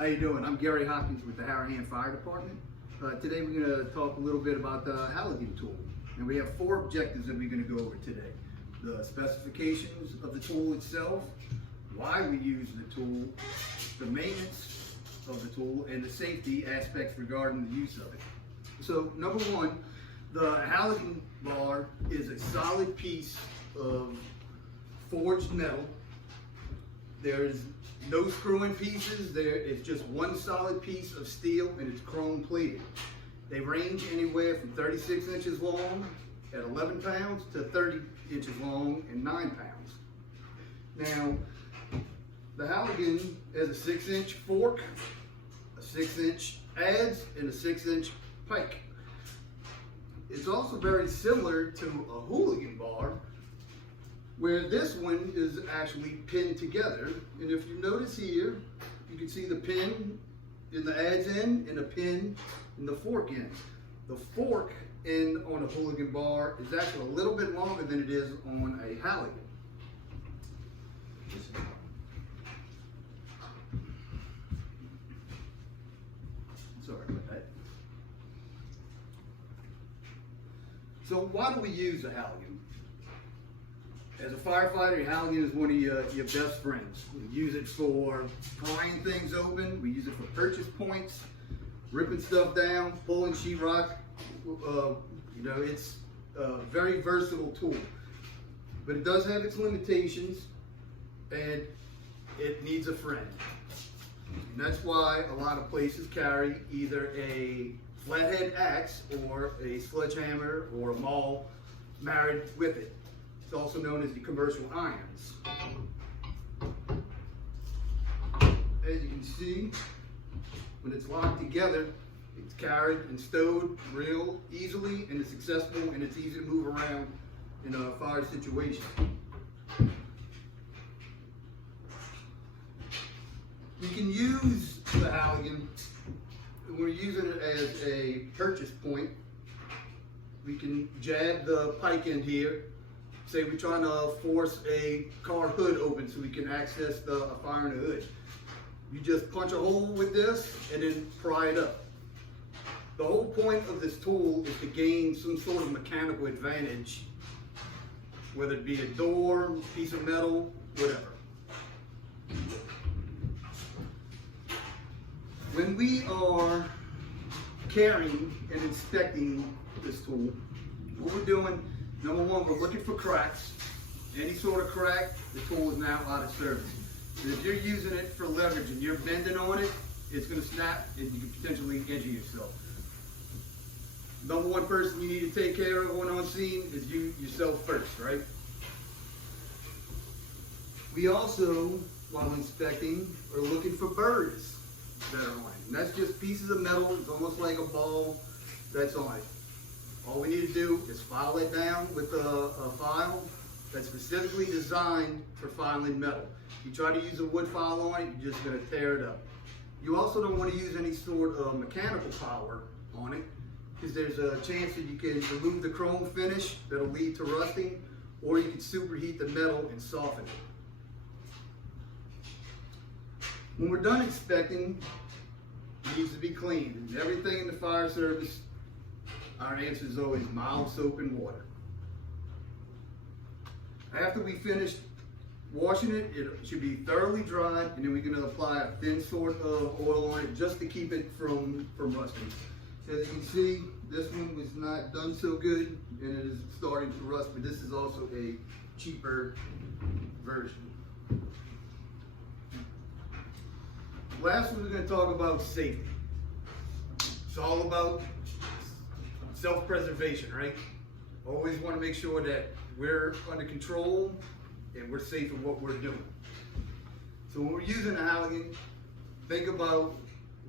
How you doing? I'm Gary Hopkins with the Halligan Fire Department. Today we're going to talk a little bit about the Halligan tool. And we have 4 objectives that we're going to go over today. The specifications of the tool itself, why we use the tool, the maintenance of the tool, and the safety aspects regarding the use of it. So number 1, the Halligan bar is a solid piece of forged metal. There's no screw-in pieces. There is just one solid piece of steel, and it's chrome plated. They range anywhere from 36 inches long at 11 pounds to 30 inches long and 9 pounds. Now, the Halligan has a 6-inch fork, a 6-inch adze, and a 6-inch pike. It's also very similar to a Halligan bar, where this one is actually pinned together. And if you notice here, you can see the pin in the adze end and a pin in the fork end. The fork end on a Halligan bar is actually a little bit longer than it is on a Halligan. Sorry about that. So why do we use a Halligan? As a firefighter, Halligan is one of your best friends. We use it for prying things open. We use it for purchase points, ripping stuff down, pulling sheetrock. It's a very versatile tool. But it does have its limitations, and it needs a friend. And that's why a lot of places carry either a flathead axe or a sledgehammer or a maul married with it. It's also known as the commercial irons. As you can see, when it's locked together, it's carried and stowed real easily, and it's accessible, and it's easy to move around in a fire situation. You can use the Halligan. We're using it as a purchase point. We can jab the pike end here. Say we're trying to force a car hood open so we can access the fire in the hood. You just punch a hole with this and then pry it up. The whole point of this tool is to gain some sort of mechanical advantage, whether it be a door, piece of metal, whatever. When we are carrying and inspecting this tool, what we're doing, number 1, we're looking for cracks. Any sort of crack, the tool is now out of service. And if you're using it for leverage and you're bending on it, it's going to snap and you can potentially injure yourself. Number 1 person you need to take care of when on scene is you yourself first, right? We also, while inspecting, are looking for burrs that are on it. And that's just pieces of metal. It's almost like a ball that's on it. All we need to do is file it down with a file that's specifically designed for filing metal. If you try to use a wood file on it, you're just going to tear it up. You also don't want to use any sort of mechanical power on it, because there's a chance that you can remove the chrome finish that'll lead to rusting, or you can superheat the metal and soften it. When we're done inspecting, it needs to be cleaned. And everything in the fire service, our answer is always mild soap and water. After we finish washing it, it should be thoroughly dried, and then we're going to apply a thin sort of oil on it just to keep it from rusting. So as you can see, this one was not done so good, and it is starting to rust, but this is also a cheaper version. Lastly, we're going to talk about safety. It's all about self-preservation, right? Always want to make sure that we're under control and we're safe in what we're doing. So when we're using a Halligan, think about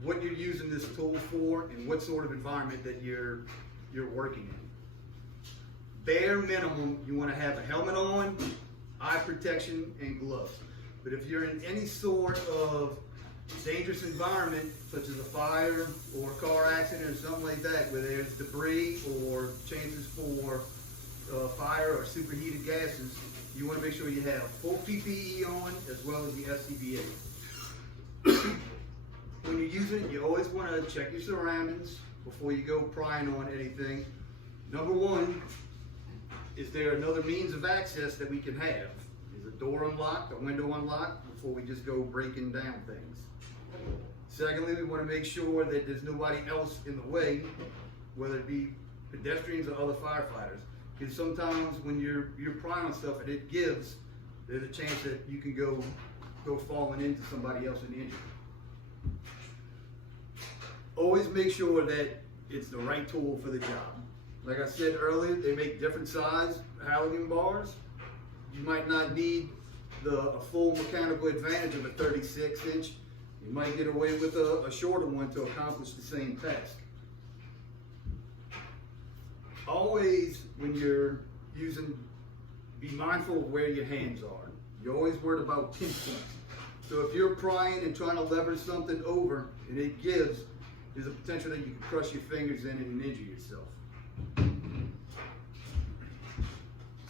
what you're using this tool for and what sort of environment that you're working in. Bare minimum, you want to have a helmet on, eye protection, and gloves. But if you're in any sort of dangerous environment, such as a fire or a car accident or something like that, where there's debris or chances for fire or superheated gases, you want to make sure you have full PPE on as well as the SCBA. using it, you always want to check your surroundings before you go prying on anything. Number one, is there another means of access that we can have? Is a door unlocked, a window unlocked, before we just go breaking down things? Secondly, we want to make sure that there's nobody else in the way, whether it be pedestrians or other firefighters. Because sometimes when you're prying on stuff and it gives, there's a chance that you can go falling into somebody else and injury. Always make sure that it's the right tool for the job. Like I said earlier, they make different size Halligan bars. You might not need a full mechanical advantage of a 36-inch. You might get away with a shorter one to accomplish the same task. Always, when you're using, be mindful of where your hands are. You're always worried about pinpointing. So if you're prying and trying to lever something over and it gives, there's a potential that you can crush your fingers in it and injure yourself.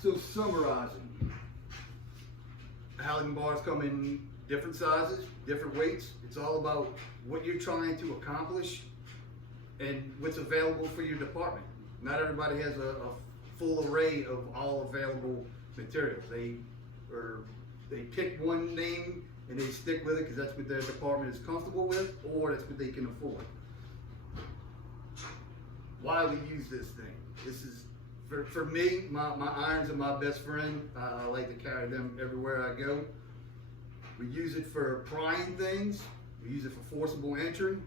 So summarizing, Halligan bars come in different sizes, different weights. It's all about what you're trying to accomplish and what's available for your department. Not everybody has a full array of all available materials. They pick one name and they stick with it because that's what their department is comfortable with, or that's what they can afford. Why we use this thing? This is, for me, my irons are my best friend. I like to carry them everywhere I go. We use it for prying things. We use it for forcible entry.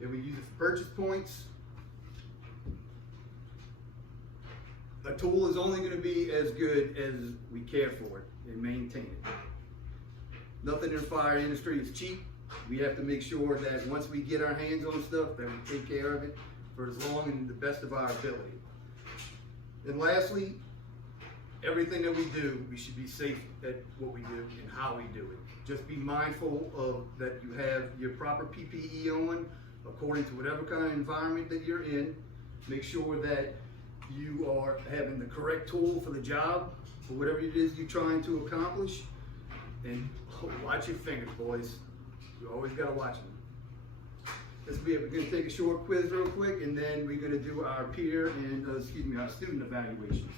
And we use it for purchase points. A tool is only going to be as good as we care for it and maintain it. Nothing in the fire industry is cheap. We have to make sure that once we get our hands on stuff, that we take care of it for as long and the best of our ability. And lastly, everything that we do, we should be safe at what we do and how we do it. Just be mindful of that you have your proper PPE on according to whatever kind of environment that you're in. Make sure that you are having the correct tool for the job, for whatever it is you're trying to accomplish. And watch your fingers, boys. You always gotta watch them. We're gonna take a short quiz real quick, and then we're gonna do our peer and, our student evaluations.